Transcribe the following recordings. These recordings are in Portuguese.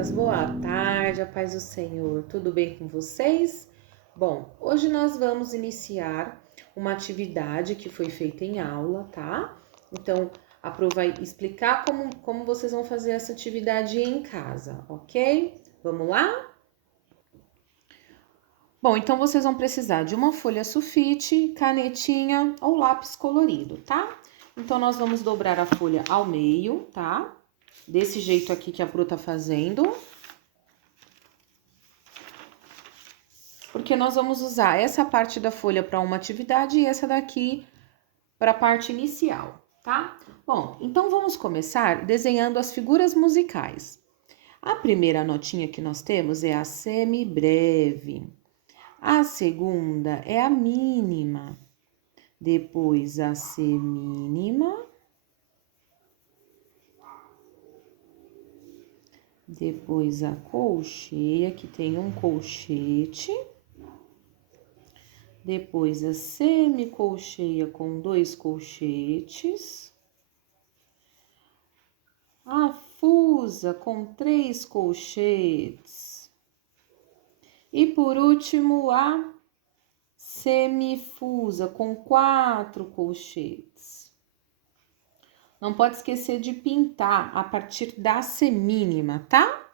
crianças, boa tarde, a paz do Senhor, tudo bem com vocês? Bom, hoje nós vamos iniciar uma atividade que foi feita em aula, tá? Então, a Pro vai explicar como vocês vão fazer essa atividade em casa, ok? Vamos lá? Bom, então vocês vão precisar de uma folha sulfite, canetinha ou lápis colorido, tá? Então, nós vamos dobrar a folha ao meio, tá? Desse jeito aqui que a Pro tá fazendo. Porque nós vamos usar essa parte da folha para uma atividade e essa daqui para a parte inicial, tá? Bom, então vamos começar desenhando as figuras musicais. A primeira notinha que nós temos é a semibreve. A segunda é a mínima. Depois a semínima. Depois a colcheia, que tem um colchete. Depois a semicolcheia com 2 colchetes. A fusa com 3 colchetes. E por último a semifusa com 4 colchetes. Não pode esquecer de pintar a partir da semínima, tá?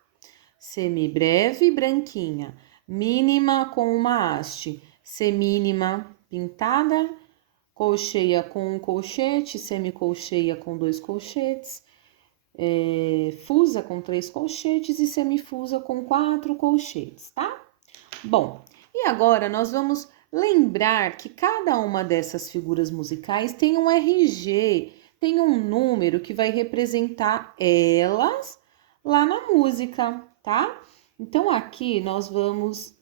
Semibreve, branquinha. Mínima com uma haste. Semínima pintada, colcheia com um colchete, semicolcheia com 2 colchetes, fusa com 3 colchetes e semifusa com 4 colchetes, tá? Bom, e agora nós vamos lembrar que cada uma dessas figuras musicais tem um RG, tem um número que vai representar elas lá na música, tá? Então, aqui nós vamos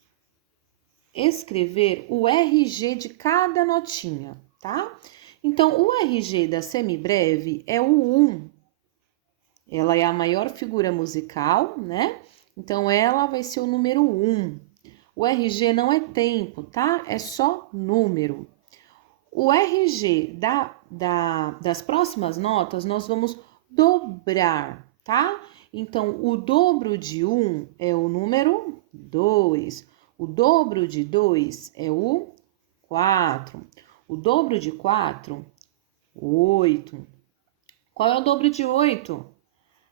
escrever o RG de cada notinha, tá? Então, o RG da semibreve é o 1. Ela é a maior figura musical, né? Então, ela vai ser o número 1. O RG não é tempo, tá? É só número. O RG das próximas notas, nós vamos dobrar, tá? Então, o dobro de 1 é o número 2. O dobro de 2 é o 4. O dobro de 4, 8. Qual é o dobro de 8?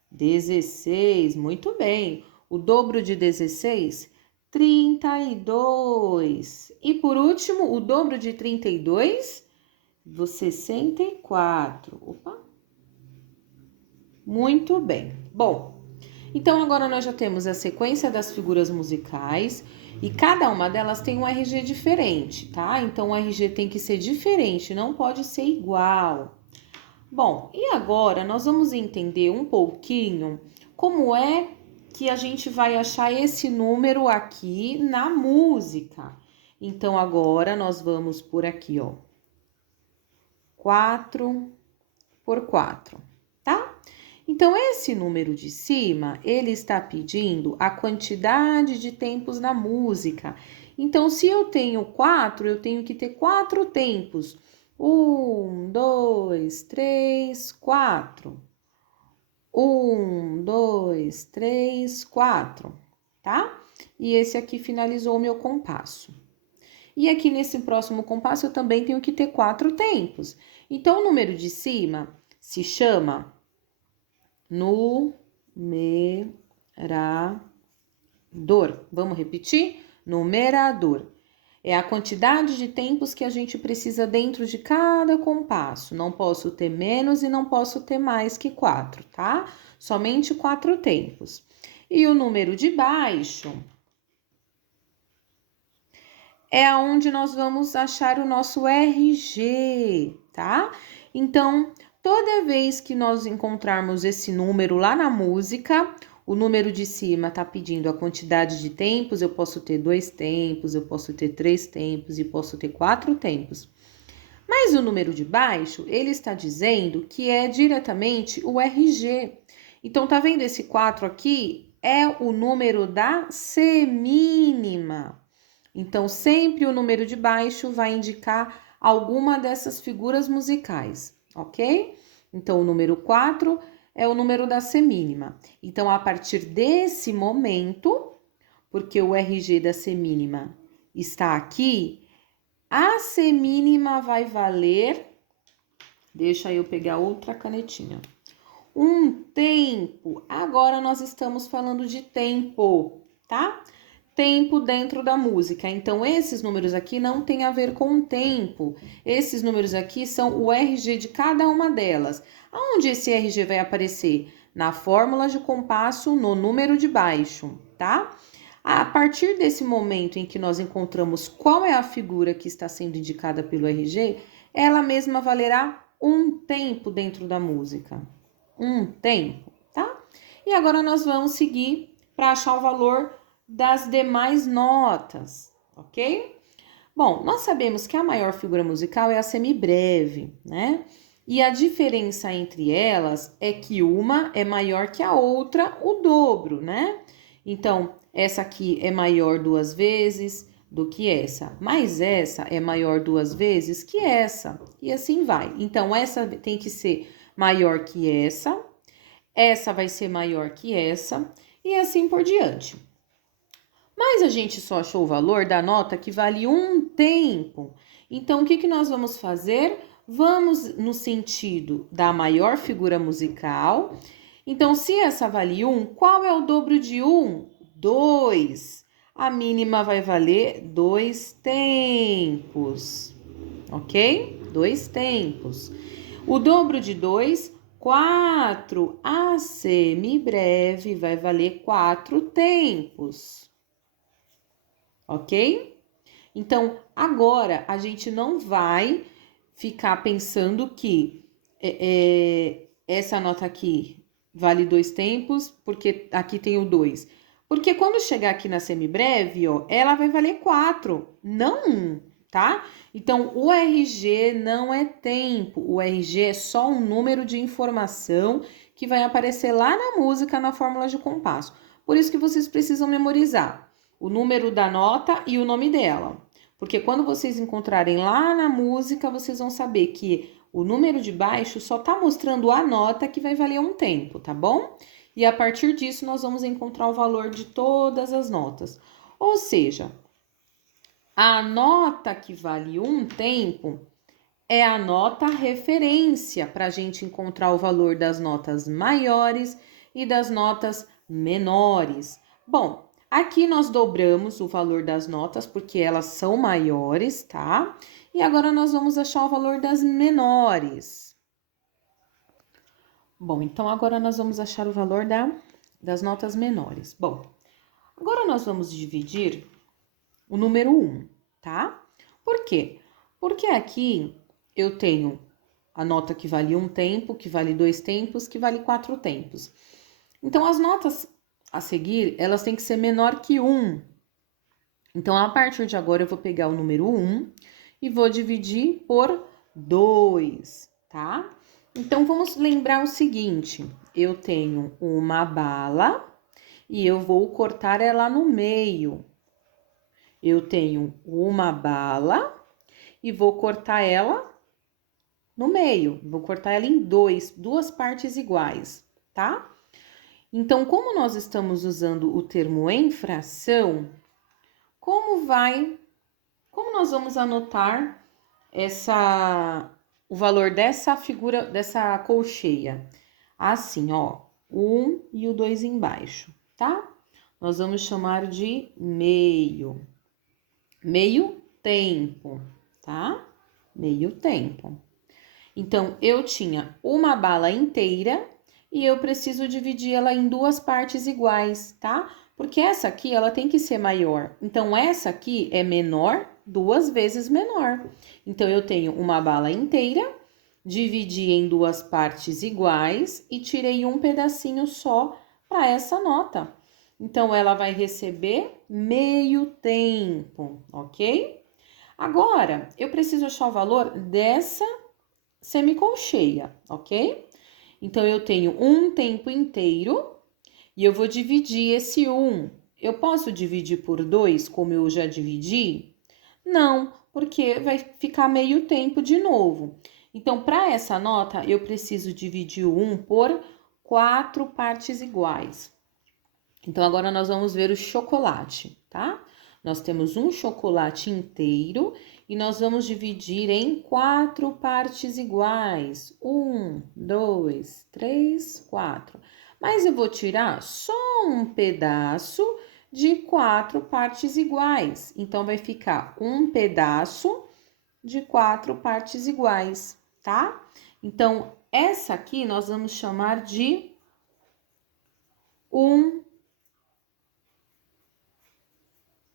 16. Muito bem. O dobro de 16, 32. E por último, o dobro de 32, 64. Opa! Muito bem. Bom, então agora nós já temos a sequência das figuras musicais e cada uma delas tem um RG diferente, tá? Então o RG tem que ser diferente, não pode ser igual. Bom, e agora nós vamos entender um pouquinho como é que a gente vai achar esse número aqui na música. Então agora nós vamos por aqui, ó. 4 por 4, tá? Então, esse número de cima, ele está pedindo a quantidade de tempos na música. Então, se eu tenho 4, eu tenho que ter 4 tempos. 1, 2, 3, 4. 1, 2, 3, 4, tá? E esse aqui finalizou o meu compasso. E aqui nesse próximo compasso eu também tenho que ter 4 tempos. Então, o número de cima se chama numerador. Vamos repetir? Numerador. É a quantidade de tempos que a gente precisa dentro de cada compasso. Não posso ter menos e não posso ter mais que 4, tá? Somente 4 tempos. E o número de baixo é aonde nós vamos achar o nosso RG, tá? Então, toda vez que nós encontrarmos esse número lá na música, o número de cima tá pedindo a quantidade de tempos, eu posso ter 2 tempos, eu posso ter 3 tempos e posso ter 4 tempos. Mas o número de baixo, ele está dizendo que é diretamente o RG. Então, tá vendo esse 4 aqui? É o número da semínima. Então, sempre o número de baixo vai indicar alguma dessas figuras musicais, ok? Então, o número 4 é o número da semínima. Então, a partir desse momento, porque o RG da semínima está aqui, a semínima vai valer, deixa eu pegar outra canetinha, um tempo. Agora nós estamos falando de tempo, tá? Tempo dentro da música. Então, esses números aqui não tem a ver com o tempo. Esses números aqui são o RG de cada uma delas. Aonde esse RG vai aparecer? Na fórmula de compasso, no número de baixo, tá? A partir desse momento em que nós encontramos qual é a figura que está sendo indicada pelo RG, ela mesma valerá um tempo dentro da música. Um tempo, tá? E agora nós vamos seguir para achar o valor das demais notas, ok? Bom, nós sabemos que a maior figura musical é a semibreve, né? E a diferença entre elas é que uma é maior que a outra, o dobro, né? Então, essa aqui é maior 2 vezes do que essa, mas essa é maior 2 vezes que essa, e assim vai. Então, essa tem que ser maior que essa vai ser maior que essa, e assim por diante. Mas a gente só achou o valor da nota que vale um tempo. Então, o que nós vamos fazer? Vamos no sentido da maior figura musical. Então, se essa vale 1, qual é o dobro de 1? 2. A mínima vai valer 2 tempos, ok? 2 tempos. O dobro de 2, 4. A semibreve vai valer 4 tempos, ok? Então, agora a gente não vai ficar pensando que essa nota aqui vale 2 tempos, porque aqui tem o 2. Porque quando chegar aqui na semibreve, ó, ela vai valer 4, não 1, tá? Então, o RG não é tempo, o RG é só um número de informação que vai aparecer lá na música, na fórmula de compasso. Por isso que vocês precisam memorizar o número da nota e o nome dela. Porque quando vocês encontrarem lá na música, vocês vão saber que o número de baixo só tá mostrando a nota que vai valer um tempo, tá bom? E a partir disso, nós vamos encontrar o valor de todas as notas. Ou seja, a nota que vale um tempo é a nota referência para a gente encontrar o valor das notas maiores e das notas menores. Bom, aqui nós dobramos o valor das notas porque elas são maiores, tá? E agora nós vamos achar o valor das menores. Bom, então agora nós vamos achar o valor das notas menores. Bom, agora nós vamos dividir o número 1, tá? Por quê? Porque aqui eu tenho a nota que vale um tempo, que vale 2 tempos, que vale 4 tempos. Então, as notas a seguir, elas têm que ser menor que 1. Então, a partir de agora, eu vou pegar o número 1 e vou dividir por 2, tá? Então, vamos lembrar o seguinte, eu tenho uma bala e eu vou cortar ela no meio. Eu tenho uma bala e vou cortar ela no meio. Vou cortar ela em duas partes iguais, tá? Então, como nós estamos usando o termo em fração, como nós vamos anotar o valor dessa figura, dessa colcheia? Assim, ó, 1 e o 2 embaixo, tá? Nós vamos chamar de meio. Meio tempo, tá? Meio tempo. Então, eu tinha uma bala inteira e eu preciso dividir ela em duas partes iguais, tá? Porque essa aqui, ela tem que ser maior. Então, essa aqui é menor, 2 vezes menor. Então, eu tenho uma bala inteira, dividi em duas partes iguais e tirei um pedacinho só para essa nota. Então, ela vai receber meio tempo, ok? Agora, eu preciso achar o valor dessa semicolcheia, ok? Então, eu tenho um tempo inteiro e eu vou dividir esse 1. Eu posso dividir por 2, como eu já dividi? Não, porque vai ficar meio tempo de novo. Então, para essa nota, eu preciso dividir o 1 por 4 partes iguais. Então, agora nós vamos ver o chocolate, tá? Nós temos um chocolate inteiro e nós vamos dividir em 4 partes iguais. 1, 2, 3, 4. Mas eu vou tirar só um pedaço de 4 partes iguais. Então, vai ficar um pedaço de 4 partes iguais, tá? Então, essa aqui nós vamos chamar de um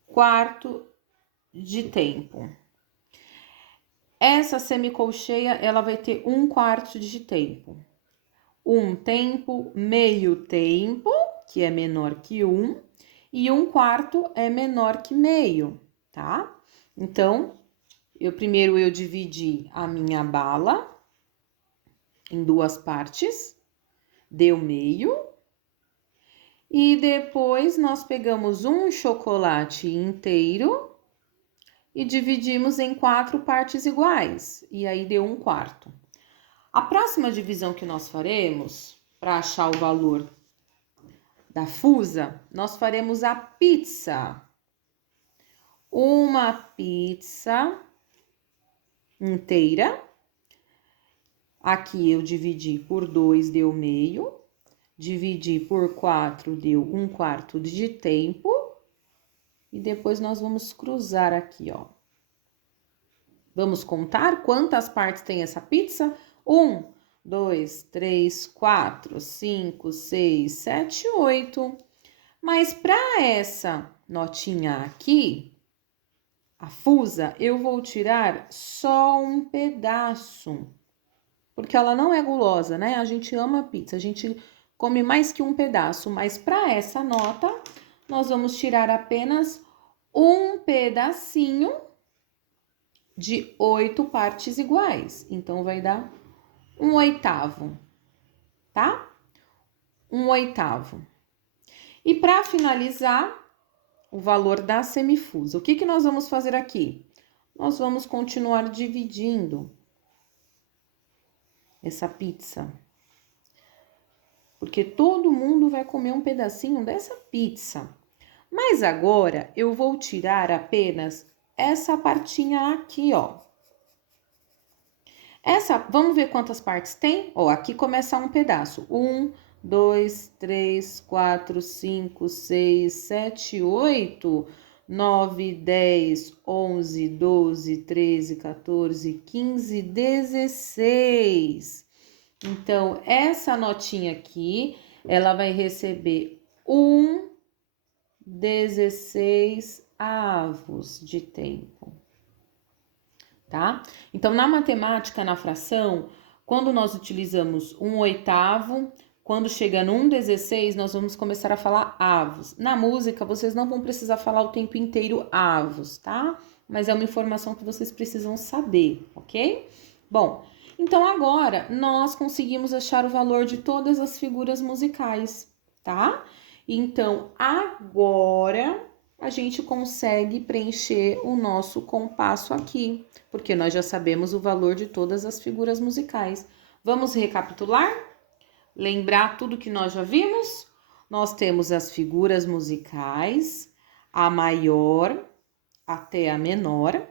quarto de tempo. Essa semicolcheia, ela vai ter um quarto de tempo. Um tempo, meio tempo, que é menor que um, e um quarto é menor que meio, tá? Então, primeiro eu dividi a minha bala em 2 partes, deu meio. E depois nós pegamos um chocolate inteiro e dividimos em 4 partes iguais, e aí deu um quarto. A próxima divisão que nós faremos, para achar o valor da fusa, nós faremos a pizza. Uma pizza inteira. Aqui eu dividi por 2, deu meio. Dividi por 4, deu um quarto de tempo. E depois nós vamos cruzar aqui, ó. Vamos contar quantas partes tem essa pizza? 1, 2, 3, 4, 5, 6, 7, 8. Mas para essa notinha aqui, a fusa, eu vou tirar só um pedaço. Porque ela não é gulosa, né? A gente ama pizza, a gente come mais que um pedaço. Mas para essa nota, nós vamos tirar apenas um pedacinho de 8 partes iguais. Então, vai dar 1/8, tá? 1/8. E para finalizar, o valor da semifusa. O que nós vamos fazer aqui? Nós vamos continuar dividindo essa pizza. Porque todo mundo vai comer um pedacinho dessa pizza. Mas agora, eu vou tirar apenas essa partinha aqui, ó. Vamos ver quantas partes tem? Ó, aqui começa um pedaço. 1, 2, 3, 4, 5, 6, 7, 8, 9, 10, 11, 12, 13, 14, 15, 16. Então, essa notinha aqui, ela vai receber 1/16 de tempo. Tá? Então, na matemática, na fração, quando nós utilizamos 1/8, quando chega no 1/16, nós vamos começar a falar avos. Na música, vocês não vão precisar falar o tempo inteiro avos, tá? Mas é uma informação que vocês precisam saber, ok? Bom, então agora nós conseguimos achar o valor de todas as figuras musicais, tá? Então, agora a gente consegue preencher o nosso compasso aqui, porque nós já sabemos o valor de todas as figuras musicais. Vamos recapitular? Lembrar tudo que nós já vimos? Nós temos as figuras musicais, a maior até a menor.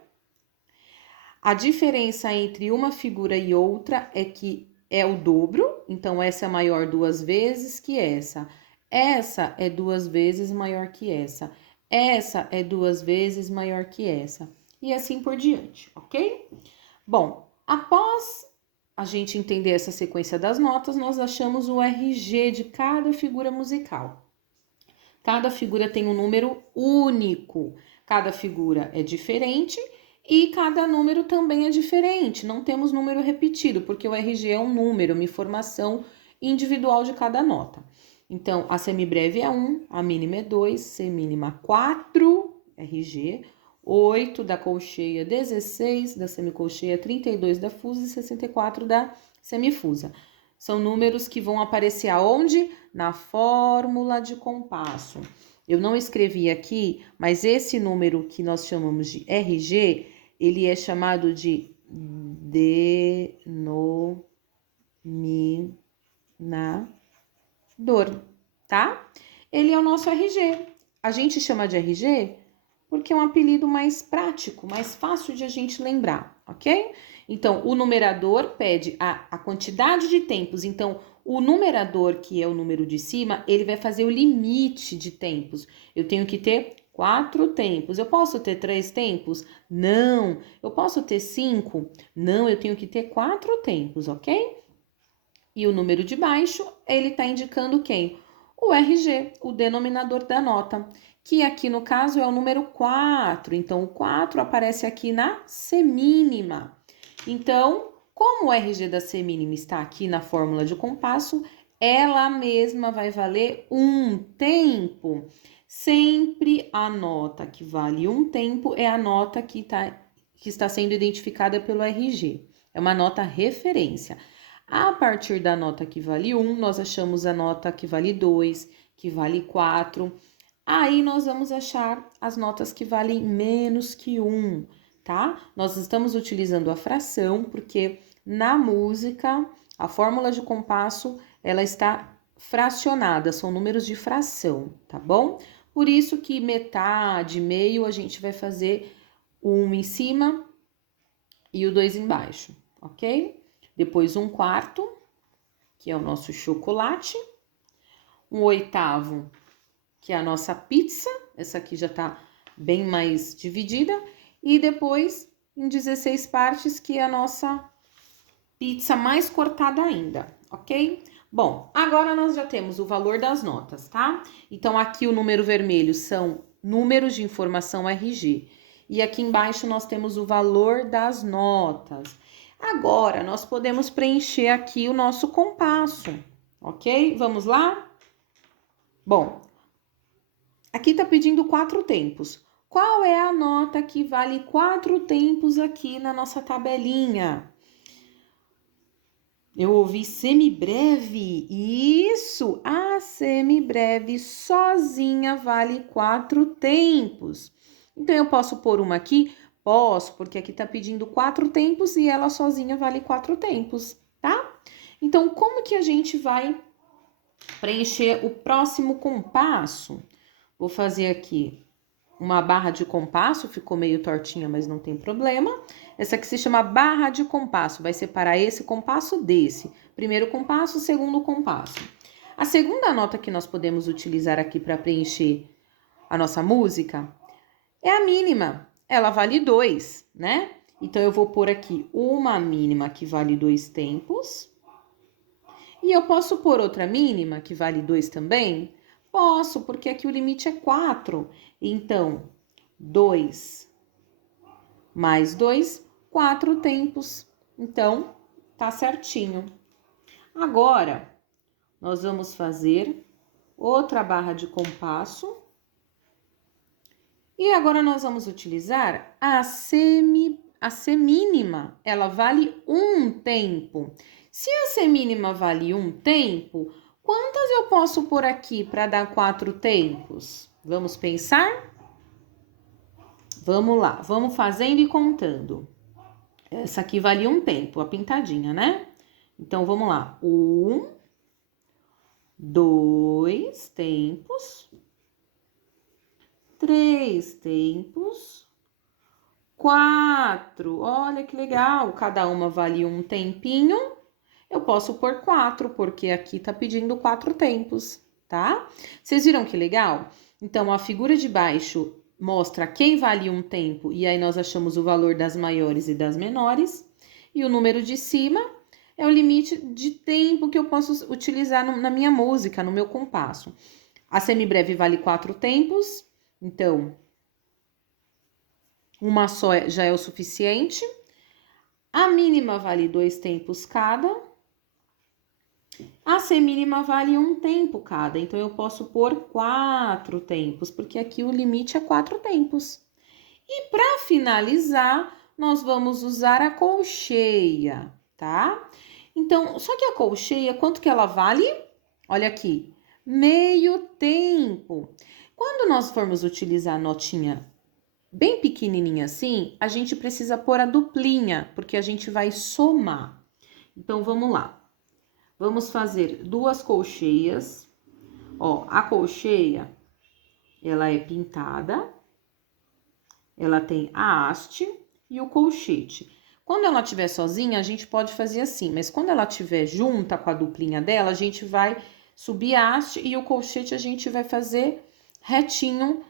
A diferença entre uma figura e outra é que é o dobro, então essa é maior 2 vezes que essa. Essa é 2 vezes maior que essa. Essa é 2 vezes maior que essa. E assim por diante, ok? Bom, após a gente entender essa sequência das notas, nós achamos o RG de cada figura musical. Cada figura tem um número único. Cada figura é diferente e cada número também é diferente. Não temos número repetido, porque o RG é um número, uma informação individual de cada nota. Então, a semibreve é 1, a mínima é 2, semínima 4, RG, 8 da colcheia, 16 da semicolcheia, 32 da fusa e 64 da semifusa. São números que vão aparecer aonde? Na fórmula de compasso. Eu não escrevi aqui, mas esse número que nós chamamos de RG, ele é chamado de denominação tá? Ele é o nosso RG. A gente chama de RG porque é um apelido mais prático, mais fácil de a gente lembrar, ok? Então, o numerador pede a quantidade de tempos. Então, o numerador, que é o número de cima, ele vai fazer o limite de tempos. Eu tenho que ter 4 tempos. Eu posso ter 3 tempos? Não. Eu posso ter 5? Não, eu tenho que ter 4 tempos, ok? E o número de baixo, ele está indicando quem? O RG, o denominador da nota, que aqui no caso é o número 4. Então, o 4 aparece aqui na semínima. Então, como o RG da semínima está aqui na fórmula de compasso, ela mesma vai valer um tempo. Sempre a nota que vale um tempo é a nota que está sendo identificada pelo RG. É uma nota referência. A partir da nota que vale 1, nós achamos a nota que vale 2, que vale 4. Aí nós vamos achar as notas que valem menos que 1, tá? Nós estamos utilizando a fração porque na música a fórmula de compasso ela está fracionada, são números de fração, tá bom? Por isso que metade, meio, a gente vai fazer o 1 em cima e o 2 embaixo, ok? Depois 1/4, que é o nosso chocolate. 1/8, que é a nossa pizza. Essa aqui já tá bem mais dividida. E depois, em 16 partes, que é a nossa pizza mais cortada ainda, ok? Bom, agora nós já temos o valor das notas, tá? Então, aqui o número vermelho são números de informação RG. E aqui embaixo nós temos o valor das notas. Agora, nós podemos preencher aqui o nosso compasso, ok? Vamos lá? Bom, aqui tá pedindo 4 tempos. Qual é a nota que vale 4 tempos aqui na nossa tabelinha? Eu ouvi semibreve. Isso! A semibreve sozinha vale 4 tempos. Então, eu posso pôr uma aqui? Posso, porque aqui tá pedindo 4 tempos e ela sozinha vale 4 tempos, tá? Então, como que a gente vai preencher o próximo compasso? Vou fazer aqui uma barra de compasso, ficou meio tortinha, mas não tem problema. Essa aqui se chama barra de compasso, vai separar esse compasso desse. Primeiro compasso, segundo compasso. A segunda nota que nós podemos utilizar aqui para preencher a nossa música é a mínima. Ela vale 2, né? Então, eu vou pôr aqui uma mínima que vale 2 tempos. E eu posso pôr outra mínima que vale 2 também? Posso, porque aqui o limite é 4. Então, 2 mais 2, 4 tempos. Então, tá certinho. Agora, nós vamos fazer outra barra de compasso. E agora nós vamos utilizar a semínima. Ela vale um tempo. Se a semínima vale um tempo, quantas eu posso pôr aqui para dar 4 tempos? Vamos pensar? Vamos lá, vamos fazendo e contando. Essa aqui vale um tempo, a pintadinha, né? Então, vamos lá. 1, 2 tempos. 3 tempos. 4. Olha que legal. Cada uma vale um tempinho. Eu posso pôr 4, porque aqui tá pedindo 4 tempos, tá? Vocês viram que legal? Então, a figura de baixo mostra quem vale um tempo, e aí nós achamos o valor das maiores e das menores. E o número de cima é o limite de tempo que eu posso utilizar na minha música, no meu compasso. A semibreve vale 4 tempos, então uma só já é o suficiente. A mínima vale 2 tempos cada. A semínima vale um tempo cada, então eu posso pôr 4 tempos, porque aqui o limite é 4 tempos. E para finalizar, nós vamos usar a colcheia, tá? Então, só que a colcheia, quanto que ela vale? Olha aqui, meio tempo. Quando nós formos utilizar a notinha bem pequenininha assim, a gente precisa pôr a duplinha, porque a gente vai somar. Então, vamos lá. Vamos fazer 2 colcheias. Ó, a colcheia, ela é pintada, ela tem a haste e o colchete. Quando ela estiver sozinha, a gente pode fazer assim, mas quando ela estiver junta com a duplinha dela, a gente vai subir a haste e o colchete a gente vai fazer retinho,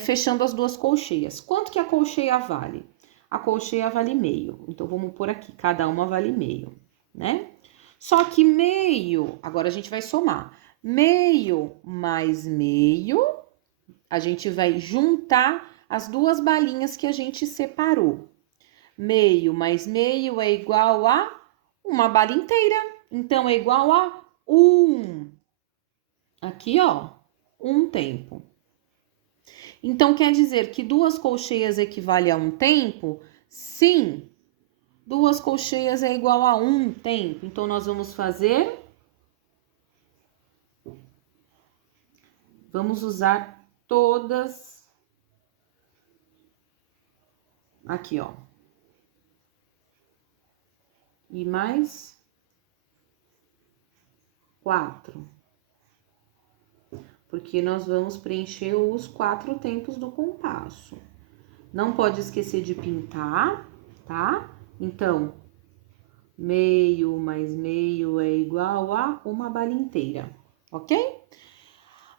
fechando as duas colcheias. Quanto que a colcheia vale? A colcheia vale meio. Então, vamos pôr aqui, cada uma vale meio, né? Só que meio, agora a gente vai somar. Meio mais meio, a gente vai juntar as duas balinhas que a gente separou. Meio mais meio é igual a uma bala inteira. Então, é igual a 1. Aqui, ó, 1 tempo. Então, quer dizer que 2 colcheias equivale a 1 tempo? Sim, 2 colcheias é igual a 1 tempo. Então, nós vamos fazer... Vamos usar todas... Aqui, ó. E mais 4. Porque nós vamos preencher os 4 tempos do compasso. Não pode esquecer de pintar, tá? Então, meio mais meio é igual a uma bala inteira, ok?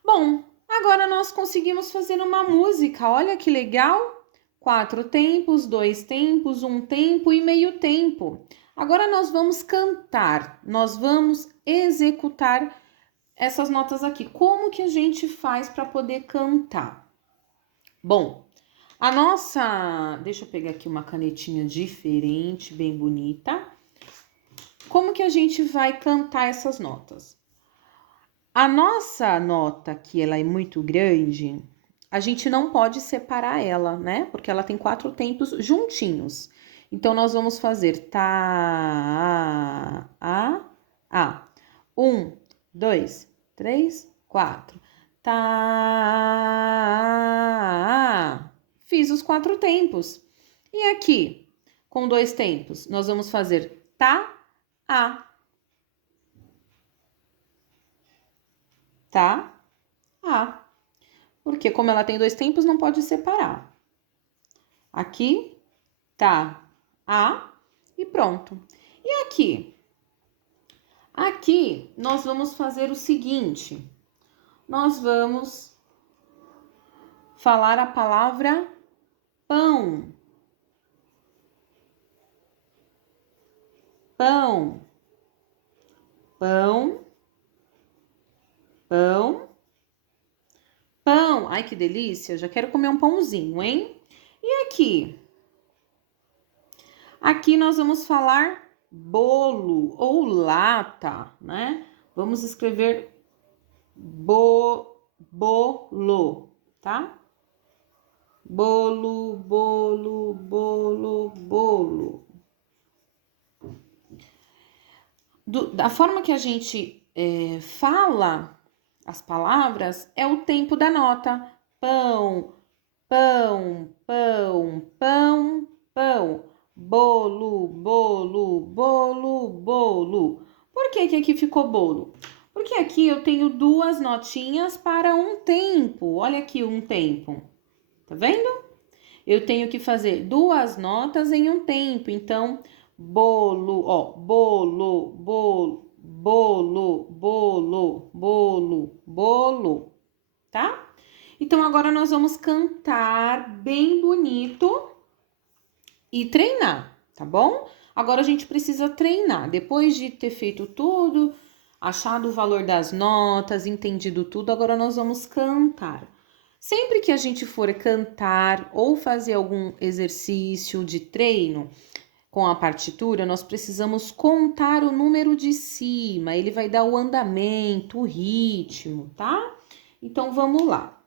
Bom, agora nós conseguimos fazer uma música, olha que legal! 4 tempos, 2 tempos, 1 tempo e meio tempo. Agora nós vamos cantar, nós vamos executar essas notas aqui. Como que a gente faz para poder cantar? Bom, a nossa... Deixa eu pegar aqui uma canetinha diferente, bem bonita. Como que a gente vai cantar essas notas? A nossa nota, que ela é muito grande, a gente não pode separar ela, né? Porque ela tem 4 tempos juntinhos. Então, nós vamos fazer tá, a. 1, 2, 3, 4. Tá. Fiz os 4 tempos. E aqui, com 2 tempos, nós vamos fazer tá, a. Tá, a. Porque como ela tem 2 tempos, não pode separar. Aqui, tá, a. E pronto. E aqui? Aqui, nós vamos fazer o seguinte. Nós vamos falar a palavra pão. Pão. Pão. Pão. Pão. Ai, que delícia. Já quero comer um pãozinho, hein? E aqui? Aqui nós vamos falar bolo ou lata, né? Vamos escrever bolo, tá? Bolo, bolo, bolo, bolo. Da forma que a gente fala as palavras, é o tempo da nota. Pão, pão, pão, pão, pão. Bolo, bolo, bolo, bolo. Por que que aqui ficou bolo? Porque aqui eu tenho 2 notinhas para um tempo. Olha aqui um tempo. Tá vendo? Eu tenho que fazer 2 notas em um tempo. Então, bolo, ó, bolo, bolo, bolo, bolo, bolo, bolo, tá? Então, agora nós vamos cantar bem bonito e treinar, tá bom? Agora a gente precisa treinar. Depois de ter feito tudo, achado o valor das notas, entendido tudo, agora nós vamos cantar. Sempre que a gente for cantar ou fazer algum exercício de treino com a partitura, nós precisamos contar o número de cima. Ele vai dar o andamento, o ritmo, tá? Então, vamos lá.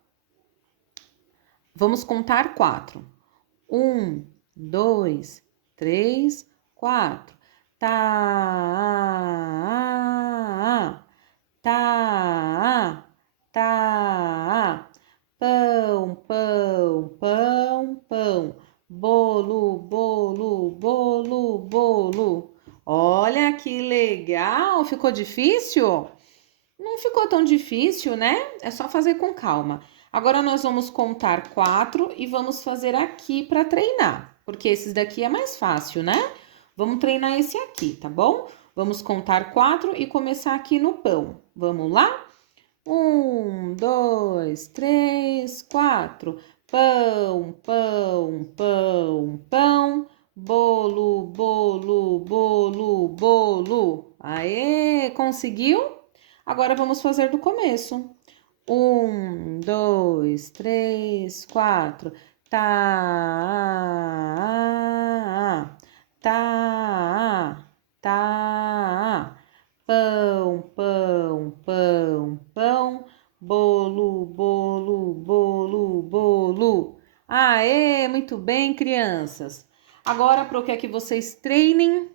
Vamos contar 4. 1, 2, 3, 4. Tá, tá, tá. Pão, pão, pão, pão. Bolo, bolo, bolo, bolo. Olha que legal! Ficou difícil? Não ficou tão difícil, né? É só fazer com calma. Agora nós vamos contar 4 e vamos fazer aqui para treinar, porque esses daqui é mais fácil, né? Vamos treinar esse aqui, tá bom? Vamos contar 4 e começar aqui no pão. Vamos lá? 1, 2, 3, 4. Pão, pão, pão, pão. Bolo, bolo, bolo, bolo. Aê, conseguiu? Agora vamos fazer do começo. 1, 2, 3, 4. Tá, tá, tá. Pão, pão, pão, pão. Bolo, bolo, bolo, bolo. Aê, muito bem, crianças. Agora, para o que é que vocês treinem,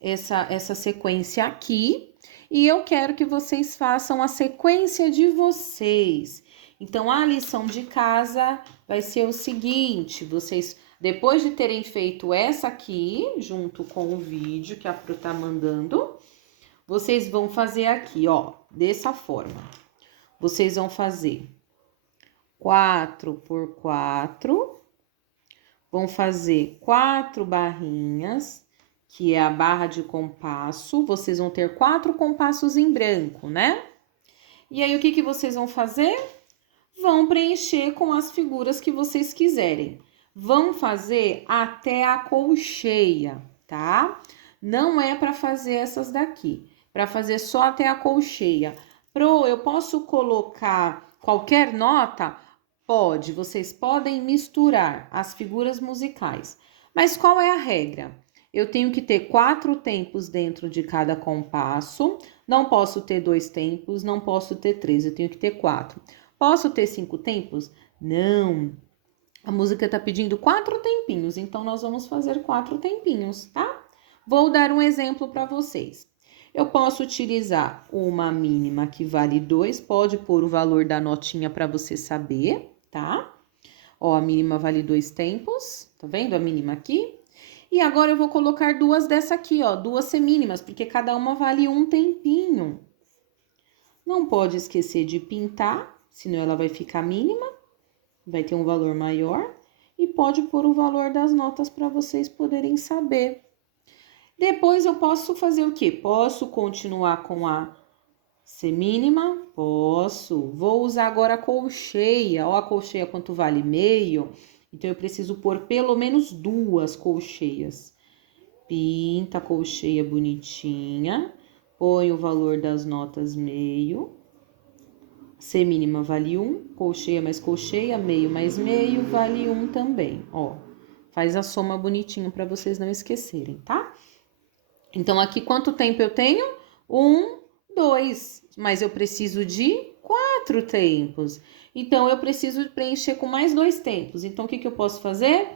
essa sequência aqui. E eu quero que vocês façam a sequência de vocês. Então, a lição de casa vai ser o seguinte: vocês, depois de terem feito essa aqui, junto com o vídeo que a Pro tá mandando, vocês vão fazer aqui, ó, dessa forma. Vocês vão fazer 4 por 4, vão fazer 4 barrinhas, que é a barra de compasso. Vocês vão ter 4 compassos em branco, né? E aí, o que vocês vão fazer? Vão preencher com as figuras que vocês quiserem. Vão fazer até a colcheia, tá? Não é para fazer essas daqui, para fazer só até a colcheia. Pro, eu posso colocar qualquer nota? Pode, vocês podem misturar as figuras musicais. Mas qual é a regra? Eu tenho que ter 4 tempos dentro de cada compasso. Não posso ter 2 tempos, não posso ter 3, eu tenho que ter 4. Posso ter 5 tempos? Não. A música tá pedindo 4 tempinhos, então nós vamos fazer 4 tempinhos, tá? Vou dar um exemplo para vocês. Eu posso utilizar uma mínima que vale 2, pode pôr o valor da notinha para você saber, tá? Ó, a mínima vale 2 tempos, tá vendo a mínima aqui? E agora eu vou colocar 2 dessa aqui, ó, 2 semínimas, porque cada uma vale 1 tempinho. Não pode esquecer de pintar, senão ela vai ficar mínima, vai ter um valor maior. E pode pôr o valor das notas para vocês poderem saber. Depois eu posso fazer o quê? Posso continuar com a semínima? Posso. Vou usar agora a colcheia. Ó, a colcheia quanto vale? Meio. Então, eu preciso pôr pelo menos 2 colcheias. Pinta a colcheia bonitinha. Põe o valor das notas meio. Semínima vale 1. Colcheia mais colcheia, meio mais meio, vale 1 também. Ó, faz a soma bonitinho para vocês não esquecerem, tá? Então, aqui quanto tempo eu tenho? 1, 2. Mas eu preciso de 4 tempos. Então, eu preciso preencher com mais 2 tempos. Então, o que eu posso fazer?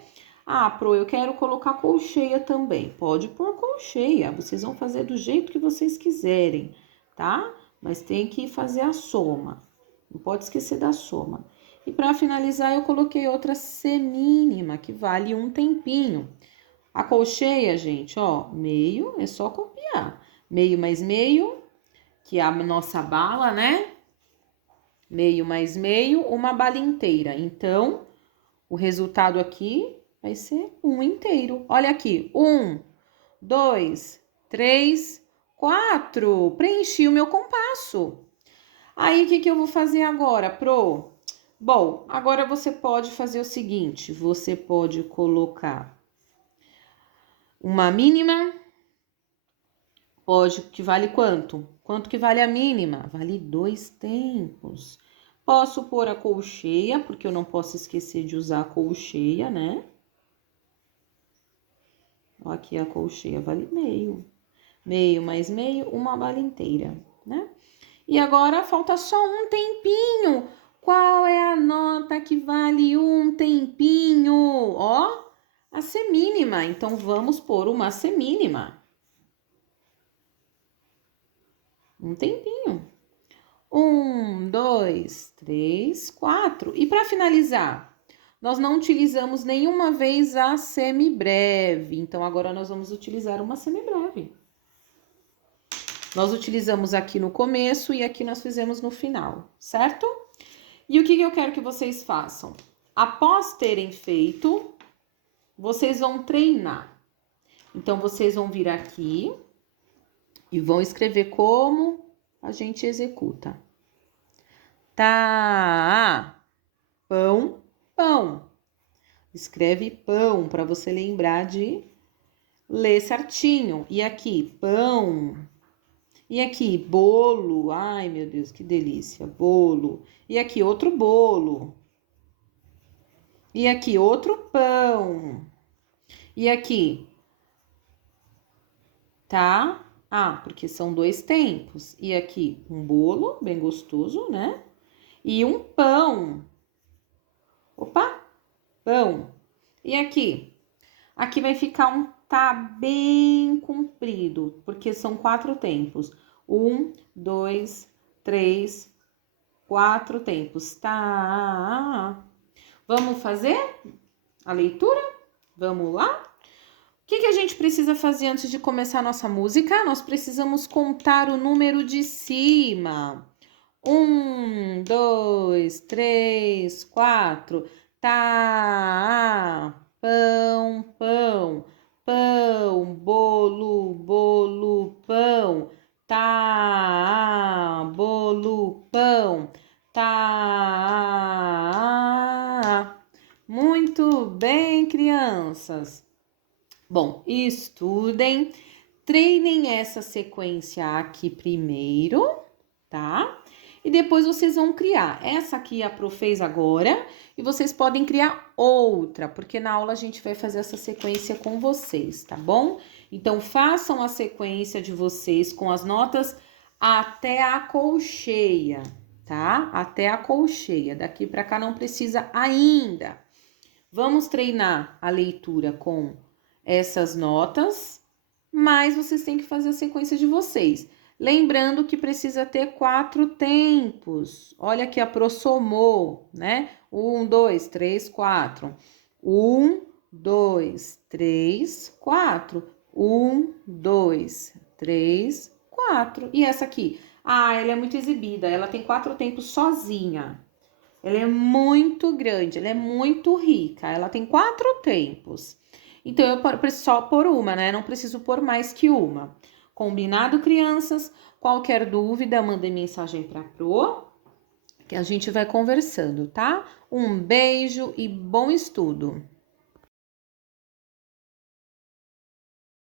Ah, Pro, eu quero colocar colcheia também. Pode pôr colcheia. Vocês vão fazer do jeito que vocês quiserem, tá? Mas tem que fazer a soma. Não pode esquecer da soma. E para finalizar, eu coloquei outra semínima, que vale 1 tempinho. A colcheia, gente, ó, meio, é só copiar. Meio mais meio, que é a nossa bala, né? Meio mais meio, uma bala inteira. Então, o resultado aqui vai ser 1 inteiro. Olha aqui, 1, 2, 3, 4. Preenchi o meu compasso. Aí, o que eu vou fazer agora, Pro? Bom, agora você pode fazer o seguinte, você pode colocar uma mínima, pode, que vale quanto? Quanto que vale a mínima? Vale 2 tempos. Posso pôr a colcheia, porque eu não posso esquecer de usar a colcheia, né? Ó, aqui a colcheia vale meio. Meio mais meio, uma bala inteira, né? E agora falta só 1 tempinho. Qual é a nota que vale 1 tempinho? Ó, a semínima. Então, vamos pôr uma semínima. 1 tempinho. 1, 2, 3, 4. E para finalizar, nós não utilizamos nenhuma vez a semibreve. Então, agora nós vamos utilizar uma semibreve. Nós utilizamos aqui no começo e aqui nós fizemos no final, certo? E o que eu quero que vocês façam? Após terem feito, vocês vão treinar. Então, vocês vão vir aqui e vão escrever como a gente executa. Tá, pão, pão. Escreve pão para você lembrar de ler certinho. E aqui, pão. E aqui, bolo. Ai, meu Deus, que delícia. Bolo. E aqui, outro bolo. E aqui, outro pão. E aqui, tá? Ah, porque são 2 tempos. E aqui, um bolo, bem gostoso, né? E um pão. Opa, pão. E aqui? Aqui vai ficar um tá bem comprido, porque são 4 tempos. 1, 2, 3, 4 tempos. Tá. Vamos fazer a leitura? Vamos lá? O que a gente precisa fazer antes de começar a nossa música? Nós precisamos contar o número de cima. 1, 2, 3, 4. Tá, pão, pão, pão, bolo, bolo, pão. Tá, bolo, pão. Tá. Muito bem, crianças. Bom, estudem, treinem essa sequência aqui primeiro, tá? E depois vocês vão criar. Essa aqui a Pro fez agora e vocês podem criar outra, porque na aula a gente vai fazer essa sequência com vocês, tá bom? Então, façam a sequência de vocês com as notas até a colcheia, tá? Até a colcheia. Daqui para cá não precisa ainda. Vamos treinar a leitura com essas notas, mas vocês têm que fazer a sequência de vocês. Lembrando que precisa ter 4 tempos. Olha que aproximou, né? 1, 2, 3, 4. 1, 2, 3, 4. 1, 2, 3, 4. E essa aqui? Ah, ela é muito exibida. Ela tem 4 tempos sozinha. Ela é muito grande, ela é muito rica. Ela tem 4 tempos. Então, eu preciso só pôr uma, né? Não preciso pôr mais que uma. Combinado, crianças? Qualquer dúvida, mandem mensagem para a Pro, que a gente vai conversando, tá? Um beijo e bom estudo!